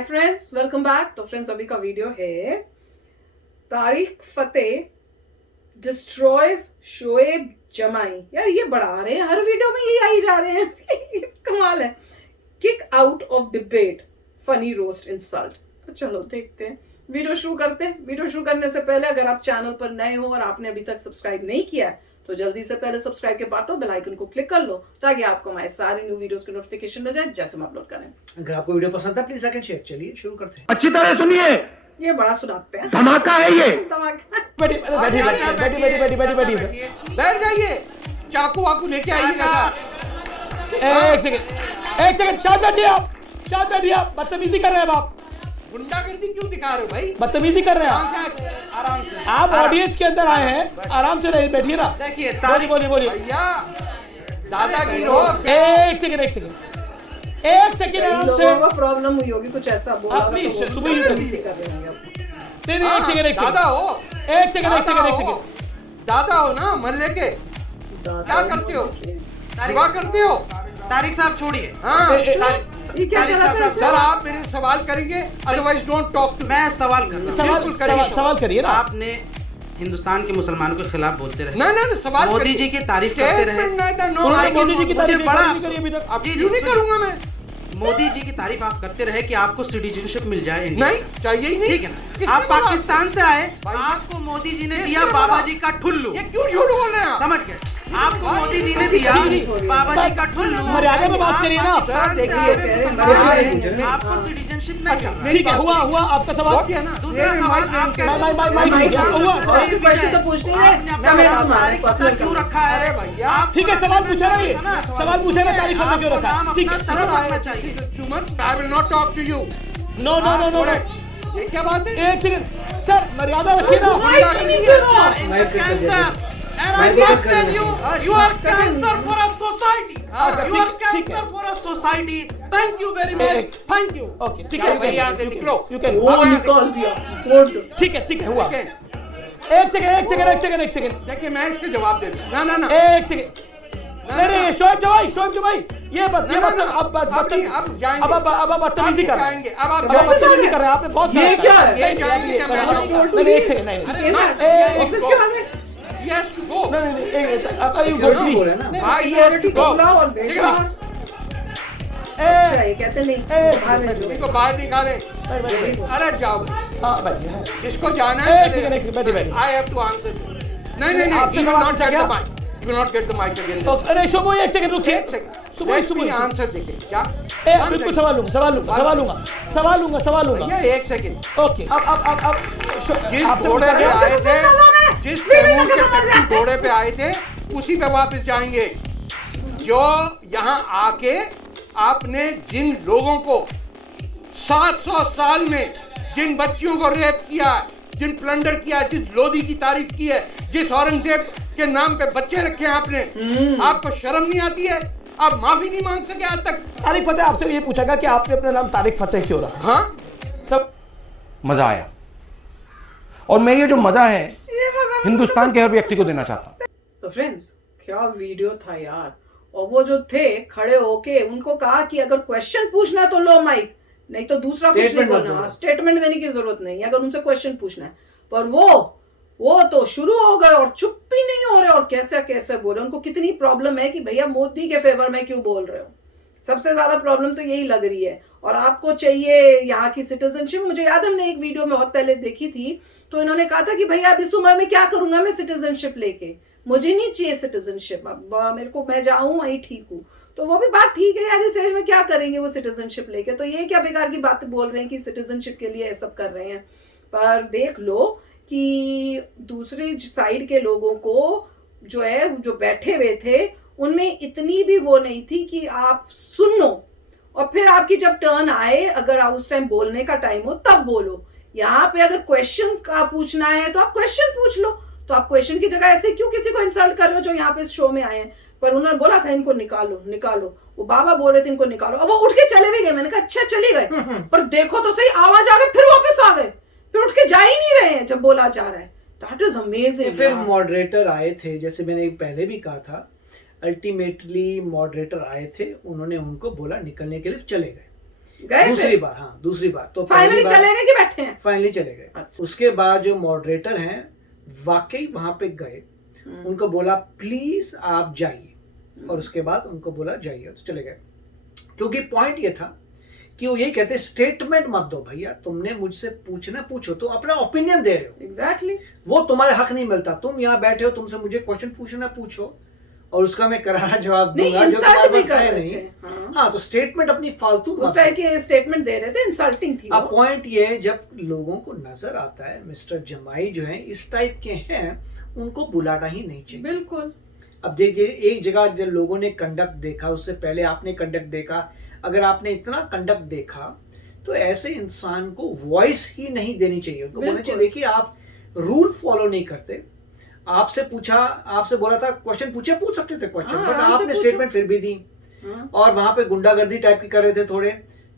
Hi friends, welcome back. तो friends, अभी का वीडियो है तारिक फतेह डिस्ट्रॉयज शोएब जमाई। यार ये बढ़ा रहे हैं, हर वीडियो में यही आई जा रहे हैं। कमाल है। Kick out of debate, funny roast insult. तो चलो देखते हैं, वीडियो शुरू करते हैं। वीडियो शुरू करने से पहले अगर आप चैनल पर नए हो और आपने अभी तक सब्सक्राइब नहीं किया है तो जल्दी से पहले सब्सक्राइब के पार्ट बेल आइकन को क्लिक कर लो ताकि आपको हमारे सारे न्यू वीडियोस की नोटिफिकेशन मिल जाए जैसे हम अपलोड करें। अगर आपको वीडियो पसंद है प्लीज लाइक एंड शेयर। चलिए शुरू करते हैं। अच्छी तरह सुनिए, ये बड़ा सुनाते हैं, धमाका है ये। धमाका। बैठ जाइए, चाकू वाकू लेके आइए ना। एक सेकंड शांत बैठिए आप, शांत बैठिए आप। बदतमीजी कर रहे हैं आप, गुंडागर्दी क्यों दिखा रहे हो भाई? बदतमीजी कर रहे हैं आप। आराम से आप ऑडियंस के अंदर आए हैं, आराम से रहिए, बैठिए ना। देखिए, बोलिए भैया दादागिरी हो। एक सेकंड आराम से। प्रॉब्लम हुई होगी, कुछ ऐसा बोला अपनी होगा तो सुबह ही वो कर इजी कर रहे होंगे अपने। नहीं एक सेकंड दादा हो, एक सेकंड दादा हो ना मरने के। क्या करते हो? सेवा करते हो? तारिक साहब छोड़िए। हाँ ये क्या तारिक कर रहा साहब, था? सर, आप मेरे सवाल करेंगे, अदरवाइज डोंट टॉक टू। मैं सवाल कर रहा हूँ। सवाल करिए ना। आपने हिंदुस्तान के मुसलमानों के खिलाफ बोलते रहे, ना सवाल मोदी जी की तारीफ करते रहे। उन्होंने मोदी जी की तारीफ मुझे बड़ा नहीं करी अभी तक। अब जी क्यों नहीं करूंगा मैं? मोदी जी की तारीफ आप करते रहे कि आपको सिटीजनशिप मिल जाए इंडिया। नहीं चाहिए ही नहीं। ठीक है किसने ना। आप बोला? पाकिस्तान से आए, भाई, आपको मोदी जी ने किसने दिया बोला? बाबा जी का ठुल्लू। ये क्यों झूठ बोल रहे हैं आप? समझ गए? आपको मोदी जी ने दिया बाबा जी का ठुल्लू। मर्यादा में बात करिए ना। पाकिस्तान से देखिए, आए मुसलमान देखिए, हैं, आपको सिटीजनशिप नहीं मिल रहा। ठीक है, हुआ आपका सवाल। हो गया ना। दूसरा ये सवाल माइक आप लेके- कहते हैं माइक मुसलमान लीजिए। हुआ सवाल। सही क्वेश्चन तो पूछनी है। आपने अपना मैं नाम तुम्हारे तारिक पास फतेह कर क्यों रहा रखा है? अरे भैया, आपको ठीक है, सवाल पूछा ना ये। ना, सवाल पूछा ना, तारीफ फतेह क्यों रखा है? ठीक है। तरफ रखना चाहिए। I will not talk to you. No ये क्या बात है? एक सेकंड सर, मर्यादा रखिए ना। And I must tell you, you are cancer for a society. You are ठीक है। cancer for a society. Thank you very much. Thank you. Okay, ठीक क्या है, भाई, यहाँ से निकलो। You can. वो निकाल दिया कोड। ठीक है, हुआ। ठीक है। एक सेकंड। देखिए, मैं इसके जवाब दे दूं। ना एक सेकंड। नहीं, शोएब जमाई, ये अब बदतमीजी कर रहे हैं। अब आप बदतमीजी कर रहे हैं, आपने बहुत ये गलत क्या कहा। है? ये जाएंगे क्या? मैं नहीं, एक सेकंड, नहीं। ऑफिस क्यों आ गए? He has to go. You go, please. He has to go. बुलाओ और ठीक देखो। है ना? अच्छा, ये कहते नहीं बाहर भेजो। इनको बाहर निकाले। अरे जाओ, हाँ, बैठिए। जिसको जाना है एक सेकंड, बैठिए। I have to answer. नहीं, आपसे you will सवाल not पूछा get क्या? the mic. You will not get the mic again. अरे शुभ, एक सेकंड रुकिए। एक सेकंड। सुबह Let me answer देखिए क्या? बिल्कुल सवाल लूंगा। भैया, एक सेकंड। ओके, अब जिस आपसे घोड़े पूछा पे गया। आए थे, जिस तैमूर के पट्टी घोड़े पे आए थे, उसी पे वापस जाएंगे। जो यहाँ आके आपने जिन लोगों को 700 साल में जिन बच्चियों को रेप किया, जिन प्लंडर किया, जिस लोधी की तारीफ की है, जिस औरंगजेब के नाम पे बच्चे रखे हैं आपने, आपको शर्म नहीं आती है? आप माफी नहीं मांग सके आज तक? तारिक फतेह, आपसे ये पूछा गया कि आपने अपना नाम तारिक फतेह क्यों रखा? हाँ, सब मजा आया, और मैं ये जो मजा है हिंदुस्तान के हर व्यक्ति को देना चाहता हूं। तो फ्रेंड्स, क्या वीडियो था यार। और वो जो थे खड़े होके, उनको कहा कि अगर क्वेश्चन पूछना है तो लो माइक, नहीं तो दूसरा कुछ नहीं बोलना। स्टेटमेंट देने की जरूरत नहीं अगर उनसे क्वेश्चन पूछना है। पर वो तो शुरू हो गए और चुप भी नहीं हो रहे, और कैसे बोले। उनको कितनी प्रॉब्लम है कि भैया मोदी के फेवर में क्यों बोल रहे हो। सबसे ज्यादा प्रॉब्लम तो यही लग रही है। और आपको चाहिए यहाँ की सिटीजनशिप। मुझे याद है, हमने एक वीडियो में बहुत पहले देखी थी, तो इन्होंने कहा था कि भैया अब इस उम्र में क्या करूंगा मैं सिटीजनशिप लेके, मुझे नहीं चाहिए सिटीजनशिप, अब मेरे को, मैं जाऊं वहीं ठीक हूँ। तो वो भी बात ठीक है यार, इस एज में क्या करेंगे वो सिटीजनशिप लेके। तो ये क्या बेकार की बात बोल रहे हैं कि सिटीजनशिप के लिए सब कर रहे हैं। पर देख लो कि दूसरी साइड के लोगों को जो है, जो बैठे हुए थे, उनमें इतनी भी वो नहीं थी कि आप सुन लो और फिर आपकी जब टर्न आए, अगर आप उस टाइम बोलने का टाइम हो तब बोलो। यहाँ पे अगर क्वेश्चन का पूछना है तो आप क्वेश्चन पूछ लो। तो आप क्वेश्चन की जगह ऐसे क्यों किसी को इंसल्ट कर रहे हो जो यहाँ पे शो में आए हैं। पर उन्होंने बोला था इनको निकालो, वो बाबा बोल रहे थे इनको निकालो, अब वो उठ के चले भी गए। मैंने कहा अच्छा चले गए, पर देखो तो सही, आवाज आ गई, फिर वापस आ गए, फिर उठ के जा ही नहीं रहे हैं जब बोला जा रहा है। That is amazing. फिर मॉडरेटर आए थे, जैसे मैंने पहले भी कहा था, अल्टीमेटली मॉडरेटर आए थे, उन्होंने उनको बोला निकलने के लिए, चले गए। गए दूसरी फिर? बार, हाँ दूसरी बार तो फाइनली चले गए कि बैठे हैं? फाइनली चले गए। अच्छा। उसके बाद जो मॉडरेटर हैं वाकई वहां पे गए, उनको बोला प्लीज आप जाइए, और उसके बाद उनको बोला जाइए, तो चले गए। क्योंकि पॉइंट ये था कि वो यही कहते स्टेटमेंट मत दो भैया, तुमने मुझसे पूछना पूछो, तो अपना ओपिनियन दे रहे हो, एग्जैक्टली। वो तुम्हारे हक नहीं मिलता। तुम यहाँ बैठे हो, तुमसे मुझे क्वेश्चन पूछना पूछो और उसका मैं करारा जवाब नहीं, दूंगा जो insult तुम्हारे भी पास कर है रहे नहीं। थे, हाँ। हाँ, तो स्टेटमेंट अपनी फालतू उस मत टाइप दो। की स्टेटमेंट दे रहे थे, इंसल्टिंग थी अब वो। पॉइंट ये है, जब लोगों को नजर आता है मिस्टर जमाई जो है इस टाइप के हैं, उनको बुलाना ही नहीं चाहिए। बिल्कुल। अब देखिए, एक जगह जब लोगों ने कंडक्ट देखा, उससे पहले आपने कंडक्ट देखा, अगर आपने इतना कंडक्ट देखा तो ऐसे इंसान को वॉइस ही नहीं देनी चाहिए। उनको बोलना चाहिए देखिए आप रूल फॉलो नहीं करते, आपसे पूछा, आपसे बोला था क्वेश्चन पूछ सकते थे क्वेश्चन, हाँ, बट आराम से आपने पूछो। स्टेटमेंट फिर भी दी, हाँ। और वहां पे गुंडागर्दी टाइप की कर रहे थे थोड़े,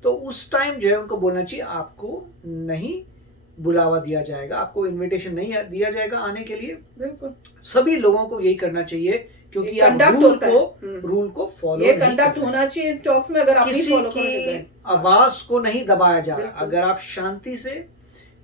तो उस टाइम जो है उनको बोलना चाहिए आपको नहीं बुलावा दिया जाएगा, आपको इनविटेशन नहीं दिया जाएगा आने के लिए। बिल्कुल। सभी लोगों को यही करना चाहिए, क्योंकि ये आप conduct रूल होता है। को रूल को फॉलो ये नहीं कंडक्ट कर रहे। होना चाहिए इस टॉक्स में, अगर आप नहीं किसी फॉलो करोगे की आवाज को नहीं दबाया जा रहा। बिल्कुल। अगर आप शांति से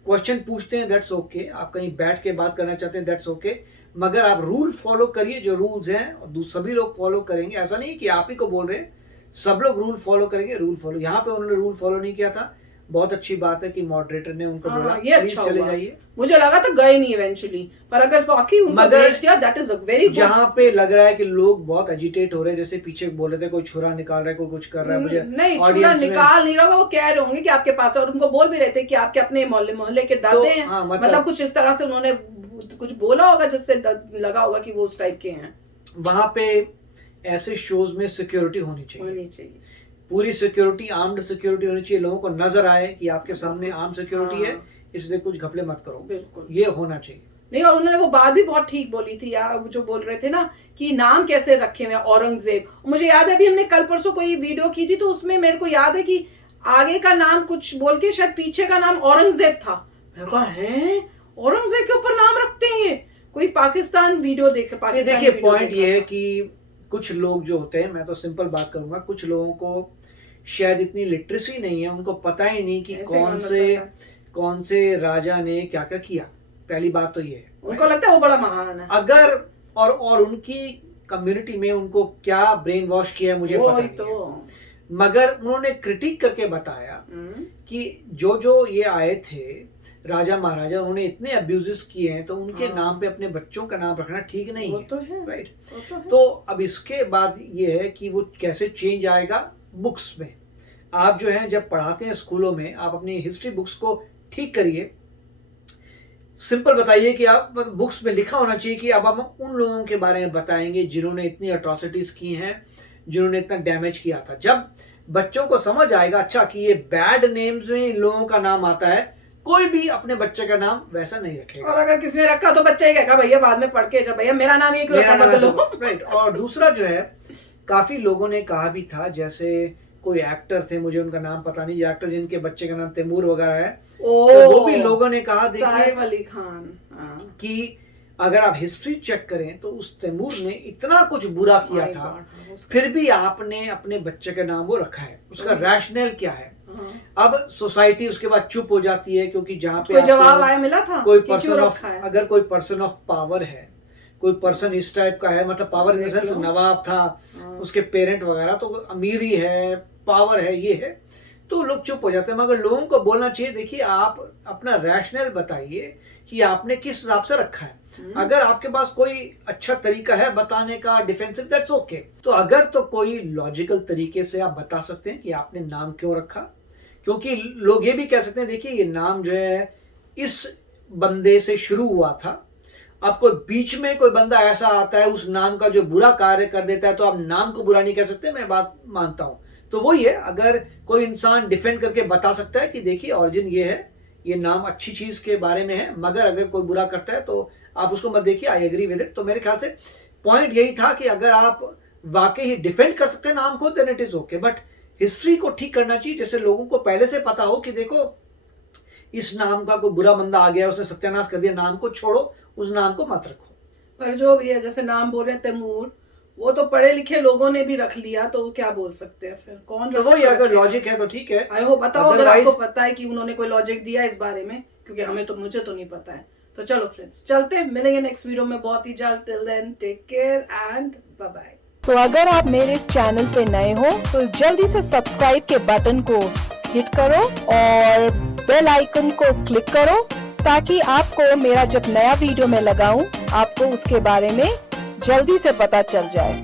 क्वेश्चन पूछते हैं दैट्स ओके, आप कहीं बैठ के बात करना चाहते हैं दैट्स ओके, मगर आप रूल फॉलो करिए, जो रूल्स हैं और सभी लोग फॉलो करेंगे। ऐसा नहीं कि आप ही को बोल रहे हैं, सब लोग रूल फॉलो करेंगे। रूल फॉलो, यहाँ पे उन्होंने रूल फॉलो नहीं किया था। बहुत अच्छी बात है कि मॉडरेटर ने उनको बोला ये प्लीज अच्छा चले हुआ। जाइए। मुझे लगा था गए नहीं इवेंचुअली, पर अगर वाकई उनको मगर भेज दिया that is a very good. जहाँ पे लग रहा है कि लोग बहुत एजिटेट हो रहे हैं, जैसे पीछे बोल रहे थे कोई छुरा निकाल रहा है, कोई कुछ कर रहा है, मुझे नहीं, छुरा audience में- निकाल नहीं रहा होगा, वो कह रहे होंगे कि आपके पास, और उनको बोल भी रहे थे कि आपके अपने मोहल्ले के दादे हैं। हाँ, मतलब कुछ इस तरह से उन्होंने कुछ बोला होगा जिससे लगा होगा कि वो उस टाइप के हैं। वहां पे ऐसे शोज में सिक्योरिटी होनी चाहिए, होनी चाहिए। पूरी सिक्योरिटी, आर्म्ड सिक्योरिटी होनी चाहिए, लोगों को नजर आए कि आपके सामने आर्म सिक्योरिटी है, इसलिए कुछ घपले मत करो। बिल्कुल। ये होना चाहिए। नहीं, और उन्होंने वो बात भी बहुत ठीक बोली थी यार, जो बोल रहे थे ना कि नाम कैसे रखे हुए औरंगजेब। मुझे याद है अभी हमने कल परसों कोई वीडियो की थी, तो उसमें मेरे को याद है कि आगे का नाम कुछ बोल के शायद पीछे का नाम औरंगजेब था। मैंने कहा है औरंगजेब के ऊपर नाम रखते हैं ये? कोई पाकिस्तान वीडियो देखे, पाकिस्तान देखिए पॉइंट ये है कि कुछ लोग जो होते हैं, मैं तो सिंपल बात करूंगा, कुछ लोगों को शायद इतनी लिटरेसी नहीं है, उनको पता ही नहीं कि कौन से राजा ने क्या क्या किया। पहली बात तो ये है, उनको लगता है वो बड़ा महान है। अगर और उनकी कम्युनिटी में उनको क्या ब्रेन वॉश किया है मुझे पता नहीं तो है। मगर उन्होंने क्रिटिक करके बताया कि जो ये आए थे राजा महाराजा, उन्होंने इतने अब्यूजेस किए हैं, तो उनके नाम पे अपने बच्चों का नाम रखना ठीक नहीं है। तो है, राइट। तो है। तो अब इसके बाद ये है कि वो कैसे चेंज आएगा बुक्स में। आप जो है जब पढ़ाते हैं स्कूलों में, आप अपनी हिस्ट्री बुक्स को ठीक करिए, सिंपल बताइए कि आप बुक्स में लिखा होना चाहिए कि अब हम उन लोगों के बारे में बताएंगे जिन्होंने इतनी अट्रॉसिटीज की हैं, जिन्होंने इतना डैमेज किया था। जब बच्चों को समझ आएगा अच्छा कि ये बैड नेम्स में इन लोगों का नाम आता है, कोई भी अपने बच्चे का नाम वैसा नहीं रखेगा। और अगर किसी ने रखा तो बच्चा ही कहेगा भैया बाद में पढ़ के, जब भैया मेरा नाम ये क्यों रखा, बदलो। राइट। और दूसरा जो है, काफी लोगों ने कहा भी था, जैसे कोई एक्टर थे, मुझे उनका नाम पता नहीं, एक्टर जिनके बच्चे का नाम तैमूर वगैरह है, तो वो भी लोगों ने कहा देखिए सैफ अली खान कि अगर आप हिस्ट्री चेक करें तो उस तैमूर ने इतना कुछ बुरा किया My था, God, फिर भी आपने अपने बच्चे का नाम वो रखा है, उसका रैशनल क्या है? हाँ। अब सोसाइटी उसके बाद चुप हो जाती है, क्योंकि जहां पे कोई जवाब आया मिला था कोई कि क्यों पर्सन ऑफ, रखा है? अगर कोई पर्सन ऑफ पावर है, कोई पर्सन इस टाइप का है, मतलब पावर इन द सेंस नवाब था, उसके पेरेंट वगैरह, तो अमीरी है, पावर है, ये है, तो लोग चुप हो जाते हैं। मगर लोगों को बोलना चाहिए देखिए आप अपना रैशनल बताइए कि आपने किस हिसाब से रखा है। अगर आपके पास कोई अच्छा तरीका है बताने का डिफेंसिव, दैट्स ओके। तो अगर तो कोई लॉजिकल तरीके से आप बता सकते हैं कि आपने नाम क्यों रखा, क्योंकि लोग ये भी कह सकते हैं देखिए ये नाम जो है इस बंदे से शुरू हुआ था, अब कोई बीच में कोई बंदा ऐसा आता है उस नाम का जो बुरा कार्य कर देता है, तो आप नाम को बुरा नहीं कह सकते, मैं बात मानता हूं। तो वही है, अगर कोई इंसान डिफेंड करके बता सकता है कि देखिए ओरिजिन ये है, ये नाम अच्छी चीज के बारे में है, मगर अगर कोई बुरा करता है तो आप उसको मत देखिए, आई एग्री विद इट। तो मेरे ख्याल से पॉइंट यही था कि अगर आप वाकई ही डिफेंड कर सकते हैं नाम को, then it is okay, but history को ठीक करना चाहिए, जैसे लोगों को पहले से पता हो कि देखो इस नाम का कोई बुरा बंदा आ गया, उसने सत्यानाश कर दिया, नाम को छोड़ो, उस नाम को मत रखो। पर जो भी है, जैसे नाम बोल रहे हैं तैमूर, वो तो पढ़े लिखे लोगों ने भी रख लिया, तो क्या बोल सकते हैं फिर, कौन तो वही अगर लॉजिक है तो ठीक है। आई होप बताओ अगर Otherwise- आपको पता है कि उन्होंने कोई लॉजिक दिया इस बारे में, क्योंकि मुझे तो नहीं पता है। तो चलो फ्रेंड्स, चलते हैं, मिलेंगे नेक्स्ट वीडियो में बहुत ही जल्द। Till then take care and bye bye. तो अगर आप मेरे इस चैनल पे नए हो तो जल्दी से सब्सक्राइब के बटन को हिट करो और बेल आइकन को क्लिक करो, ताकि आपको मेरा जब नया वीडियो मैं लगाऊं आपको उसके बारे में जल्दी से पता चल जाए।